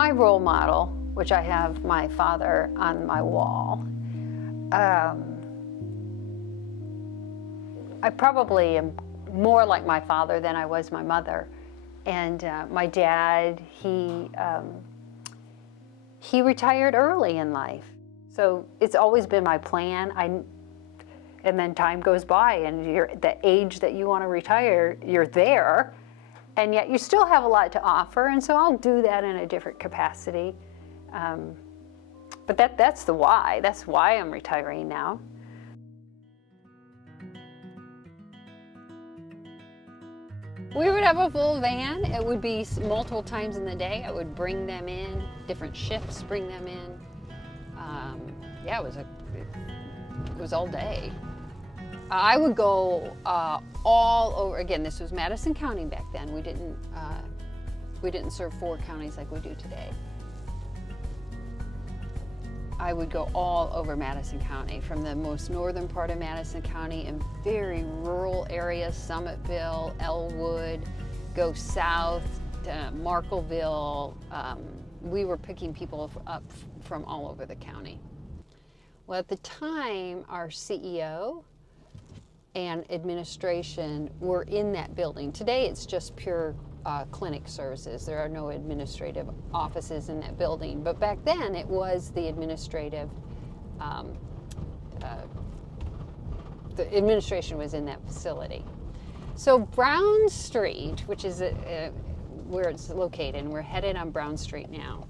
my role model, which I have my father on my wall, I probably am more like my father than I was my mother. And my dad, he retired early in life. So it's always been my plan. And then time goes by and you're the age that you want to retire, you're there, and yet you still have a lot to offer. And so I'll do that in a different capacity. But that's the why. That's why I'm retiring now. We would have a full van. It would be multiple times in the day. I would bring them in, different shifts, bring them in. Yeah, it was all day. I would go all over. Again, this was Madison County back then. We didn't serve 4 counties like we do today. I would go all over Madison County, from the most northern part of Madison County and very rural areas, Summitville, Elwood, go south to Markleville. We were picking people up from all over the county. Well, at the time, our CEO and administration were in that building. Today, it's just pure clinic services. There are no administrative offices in that building. But back then, it was the administrative, the administration was in that facility. So Brown Street, which is where it's located, and we're headed on Brown Street now.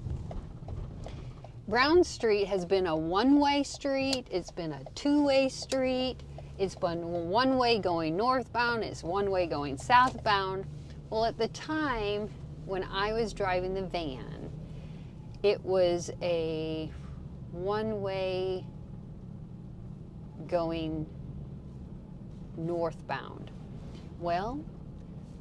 Brown Street has been a one-way street. It's been a two-way street. It's been one way going northbound. It's one way going southbound. Well, at the time when I was driving the van, it was a one-way going northbound. Well,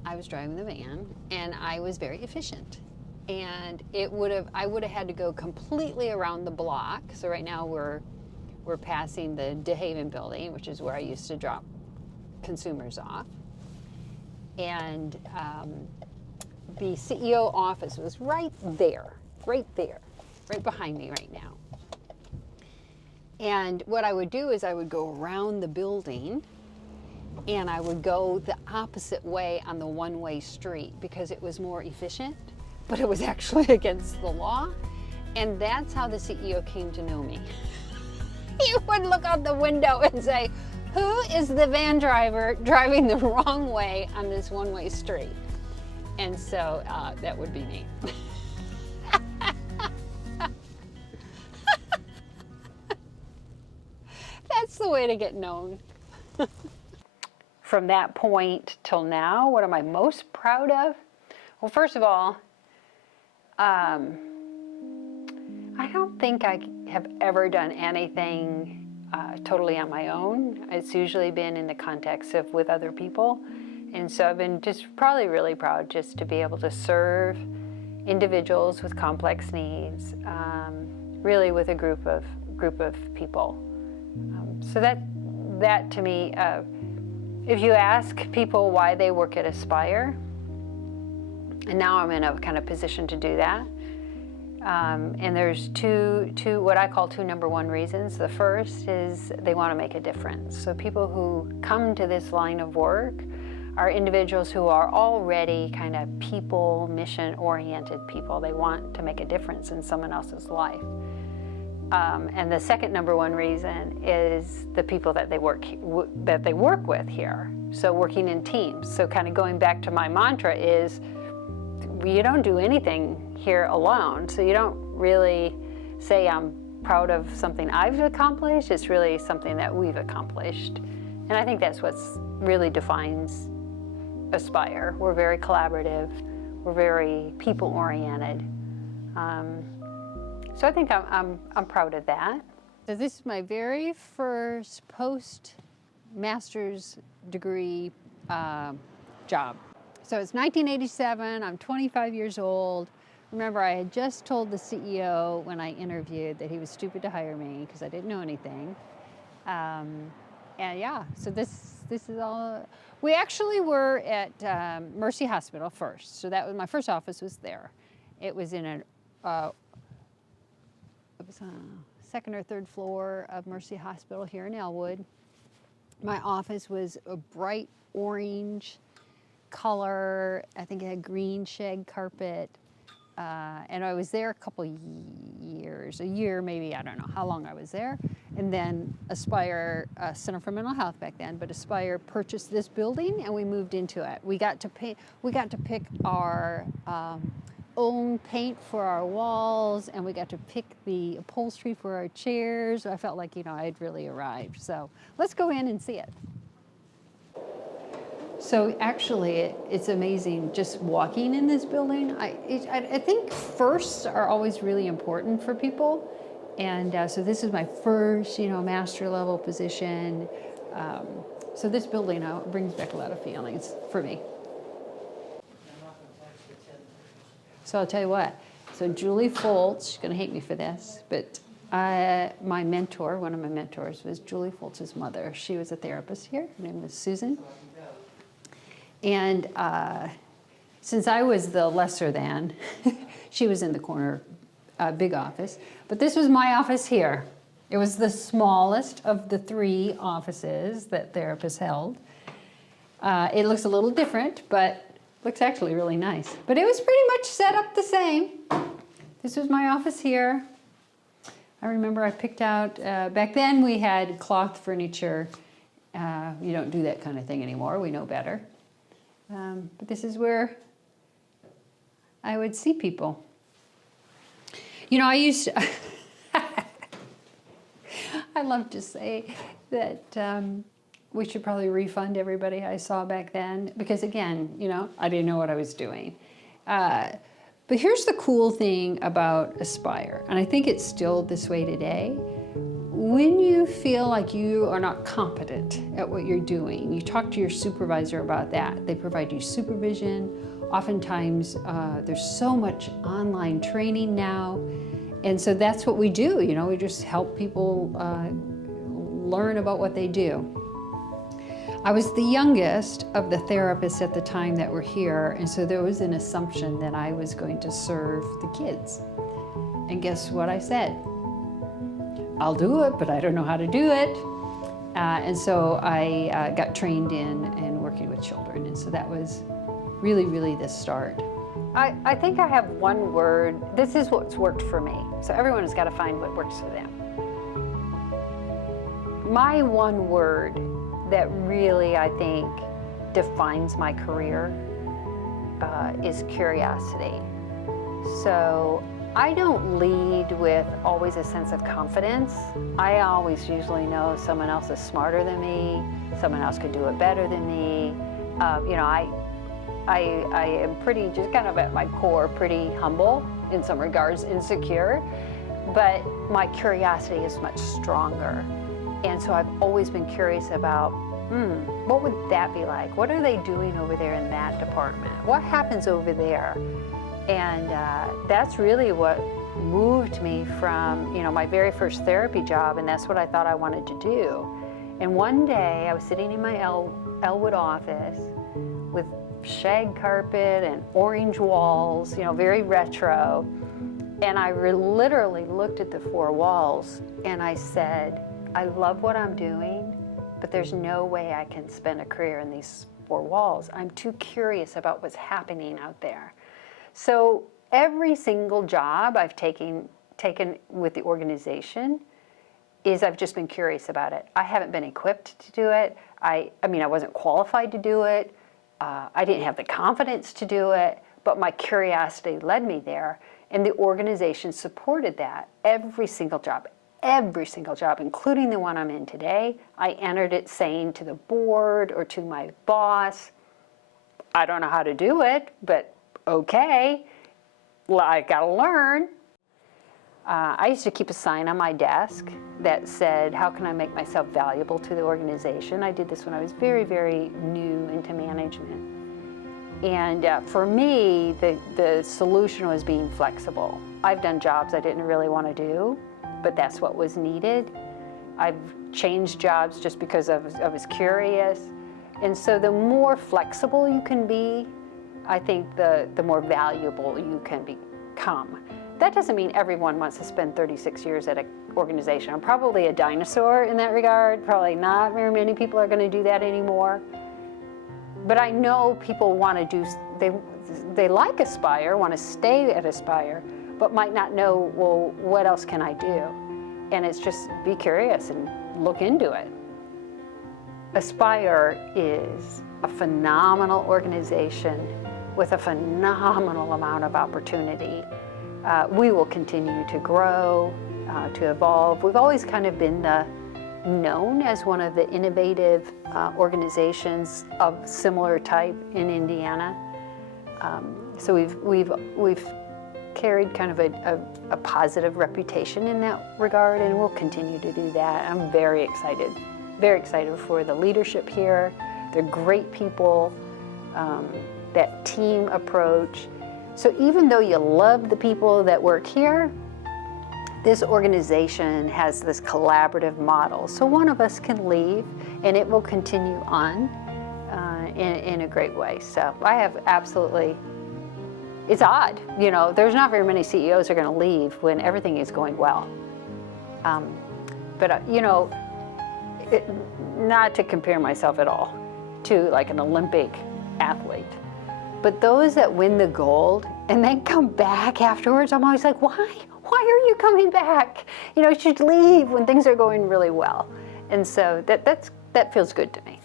I was driving the van and I was very efficient. And I would have had to go completely around the block. So right now we're passing the DeHaven building, which is where I used to drop consumers off. And the CEO office was right behind me right now. And what I would do is I would go around the building and I would go the opposite way on the one-way street because it was more efficient, but it was actually against the law. And that's how the CEO came to know me. He would look out the window and say, "Who is the van driver driving the wrong way on this one-way street?" And so that would be me. That's the way to get known. From that point till now, what am I most proud of? Well, first of all, I don't think I have ever done anything totally on my own. It's usually been in the context of with other people. And so I've been just probably really proud just to be able to serve individuals with complex needs, really with a group of people. So that to me, if you ask people why they work at Aspire, and now I'm in a kind of position to do that, and there's two what I call two number one reasons. The first is they want to make a difference. So people who come to this line of work are individuals who are already kind of people, mission-oriented people. They want to make a difference in someone else's life. And the second number one reason is the people that they work with here. So working in teams. So kind of going back to my mantra is, you don't do anything here alone. So you don't really say I'm proud of something I've accomplished. It's really something that we've accomplished. And I think that's what really defines Aspire. We're very collaborative. We're very people-oriented. So I think I'm proud of that. So this is my very first post-master's degree job. So it's 1987, I'm 25 years old. Remember, I had just told the CEO when I interviewed that he was stupid to hire me because I didn't know anything. And yeah, so this is all. We actually were at Mercy Hospital first. So that was my first office was there. It was in it was second or third floor of Mercy Hospital here in Elwood. My office was a bright orange color. I think it had green shag carpet. And I was there a couple years, a year maybe, I don't know how long I was there. And then Aspire, Center for Mental Health back then, but Aspire purchased this building and we moved into it. We got to pick our own paint for our walls, and we got to pick the upholstery for our chairs. I felt like, I'd really arrived. So let's go in and see it. So actually, it's amazing just walking in this building. I think firsts are always really important for people. And so this is my first, master level position. So this building brings back a lot of feelings for me. So I'll tell you what. So Julie Foltz, she's going to hate me for this, but my mentor, one of my mentors, was Julie Foltz's mother. She was a therapist here. Her name was Susan. And since I was the lesser than, she was in the corner, big office. But this was my office here. It was the smallest of the 3 offices that therapists held. It looks a little different, but looks actually really nice. But it was pretty much set up the same. This was my office here. I remember I picked out, back then we had cloth furniture. You don't do that kind of thing anymore. We know better. But this is where I would see people. I used to, I love to say that we should probably refund everybody I saw back then, because again, I didn't know what I was doing. But here's the cool thing about Aspire, and I think it's still this way today. When you feel like you are not competent at what you're doing, you talk to your supervisor about that. They provide you supervision. Oftentimes, there's so much online training now. And so that's what we do. We just help people learn about what they do. I was the youngest of the therapists at the time that were here, and so there was an assumption that I was going to serve the kids. And guess what I said? I'll do it, but I don't know how to do it. And so I got trained in working with children, and so that was really, really the start. I think I have one word. This is what's worked for me. So everyone has got to find what works for them. My one word that really, I think, defines my career is curiosity. So I don't lead with always a sense of confidence. I always usually know someone else is smarter than me, someone else could do it better than me. I am pretty, just kind of at my core, pretty humble, in some regards insecure, but my curiosity is much stronger. And so I've always been curious about, what would that be like? What are they doing over there in that department? What happens over there? And that's really what moved me from, my very first therapy job, and that's what I thought I wanted to do. And one day I was sitting in my Elwood office with shag carpet and orange walls, very retro. And I literally looked at the 4 walls and I said, I love what I'm doing, but there's no way I can spend a career in these 4 walls. I'm too curious about what's happening out there. So every single job I've taken with the organization is I've just been curious about it. I haven't been equipped to do it. I wasn't qualified to do it. I didn't have the confidence to do it, but my curiosity led me there, and the organization supported that. Every single job, including the one I'm in today, I entered it saying to the board or to my boss, I don't know how to do it, but okay, well, I gotta learn. I used to keep a sign on my desk that said, how can I make myself valuable to the organization? I did this when I was very, very new into management. And for me, the solution was being flexible. I've done jobs I didn't really want to do, but that's what was needed. I've changed jobs just because I was curious. And so the more flexible you can be, I think the more valuable you can become. that doesn't mean everyone wants to spend 36 years at an organization. I'm probably a dinosaur in that regard. Probably not very many people are going to do that anymore. But I know people want to do, they like Aspire, want to stay at Aspire, but might not know, well, what else can I do? And it's just be curious and look into it. Aspire is a phenomenal organization with a phenomenal amount of opportunity. We will continue to grow, to evolve. We've always kind of been known as one of the innovative organizations of similar type in Indiana. So we've carried kind of a positive reputation in that regard, and we'll continue to do that. I'm very excited for the leadership here. They're great people, that team approach. So even though you love the people that work here, this organization has this collaborative model. So one of us can leave and it will continue on in a great way. So I have absolutely, it's odd, you know, there's not very many CEOs who are going to leave when everything is going well. You know, not to compare myself at all to like an Olympic athlete, but those that win the gold and then come back afterwards, I'm always like, why? Why are you coming back? You know, you should leave when things are going really well. And so that feels good to me.